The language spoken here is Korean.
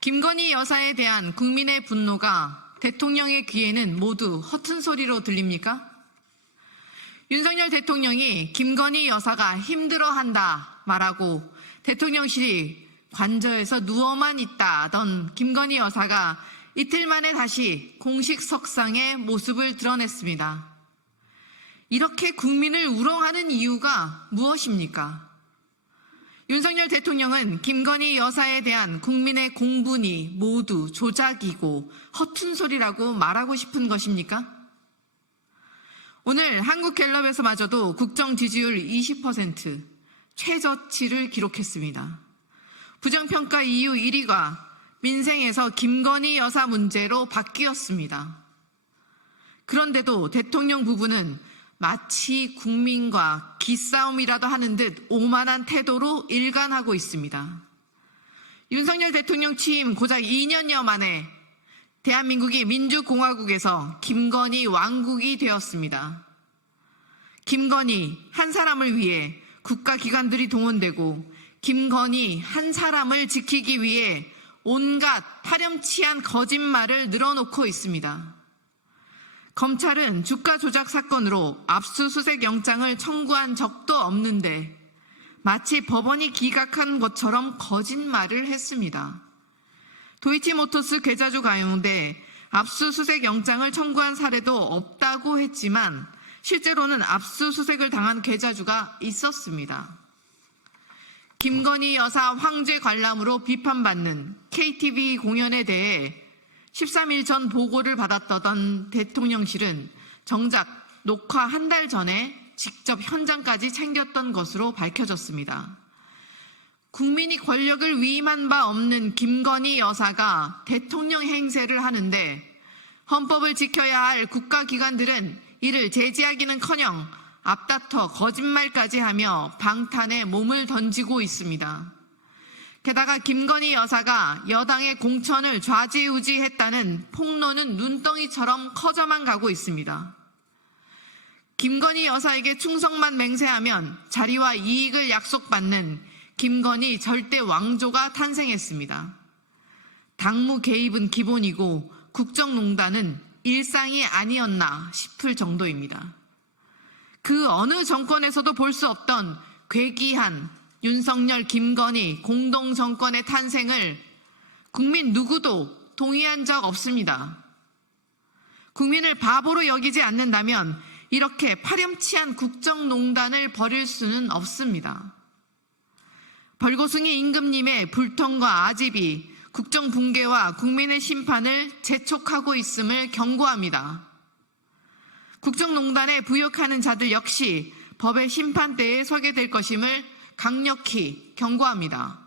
김건희 여사에 대한 국민의 분노가 대통령의 귀에는 모두 허튼 소리로 들립니까? 윤석열 대통령이 김건희 여사가 힘들어한다 말하고 대통령실이 관저에서 누워만 있다던 김건희 여사가 이틀 만에 다시 공식 석상에 모습을 드러냈습니다. 이렇게 국민을 우롱하는 이유가 무엇입니까? 윤석열 대통령은 김건희 여사에 대한 국민의 공분이 모두 조작이고 허튼 소리라고 말하고 싶은 것입니까? 오늘 한국갤럽에서마저도 국정 지지율 20% 최저치를 기록했습니다. 부정평가 이유 1위가 민생에서 김건희 여사 문제로 바뀌었습니다. 그런데도 대통령 부부는 마치 국민과 기싸움이라도 하는 듯 오만한 태도로 일관하고 있습니다. 윤석열 대통령 취임 고작 2년여 만에 대한민국이 민주공화국에서 김건희 왕국이 되었습니다. 김건희 한 사람을 위해 국가기관들이 동원되고 김건희 한 사람을 지키기 위해 온갖 파렴치한 거짓말을 늘어놓고 있습니다. 검찰은 주가 조작 사건으로 압수수색 영장을 청구한 적도 없는데 마치 법원이 기각한 것처럼 거짓말을 했습니다. 도이치모터스 계좌주 가용돼 압수수색 영장을 청구한 사례도 없다고 했지만 실제로는 압수수색을 당한 계좌주가 있었습니다. 김건희 여사 황제 관람으로 비판받는 KTV 공연에 대해 13일 전 보고를 받았던 대통령실은 정작 녹화 한 달 전에 직접 현장까지 챙겼던 것으로 밝혀졌습니다. 국민이 권력을 위임한 바 없는 김건희 여사가 대통령 행세를 하는데 헌법을 지켜야 할 국가기관들은 이를 제지하기는커녕 앞다퉈 거짓말까지 하며 방탄에 몸을 던지고 있습니다. 게다가 김건희 여사가 여당의 공천을 좌지우지했다는 폭로는 눈덩이처럼 커져만 가고 있습니다. 김건희 여사에게 충성만 맹세하면 자리와 이익을 약속받는 김건희 절대 왕조가 탄생했습니다. 당무 개입은 기본이고 국정농단은 일상이 아니었나 싶을 정도입니다. 그 어느 정권에서도 볼 수 없던 괴기한 윤석열, 김건희 공동정권의 탄생을 국민 누구도 동의한 적 없습니다. 국민을 바보로 여기지 않는다면 이렇게 파렴치한 국정농단을 벌일 수는 없습니다. 벌고숭이 임금님의 불통과 아집이 국정 붕괴와 국민의 심판을 재촉하고 있음을 경고합니다. 국정농단에 부역하는 자들 역시 법의 심판대에 서게 될 것임을 강력히 경고합니다.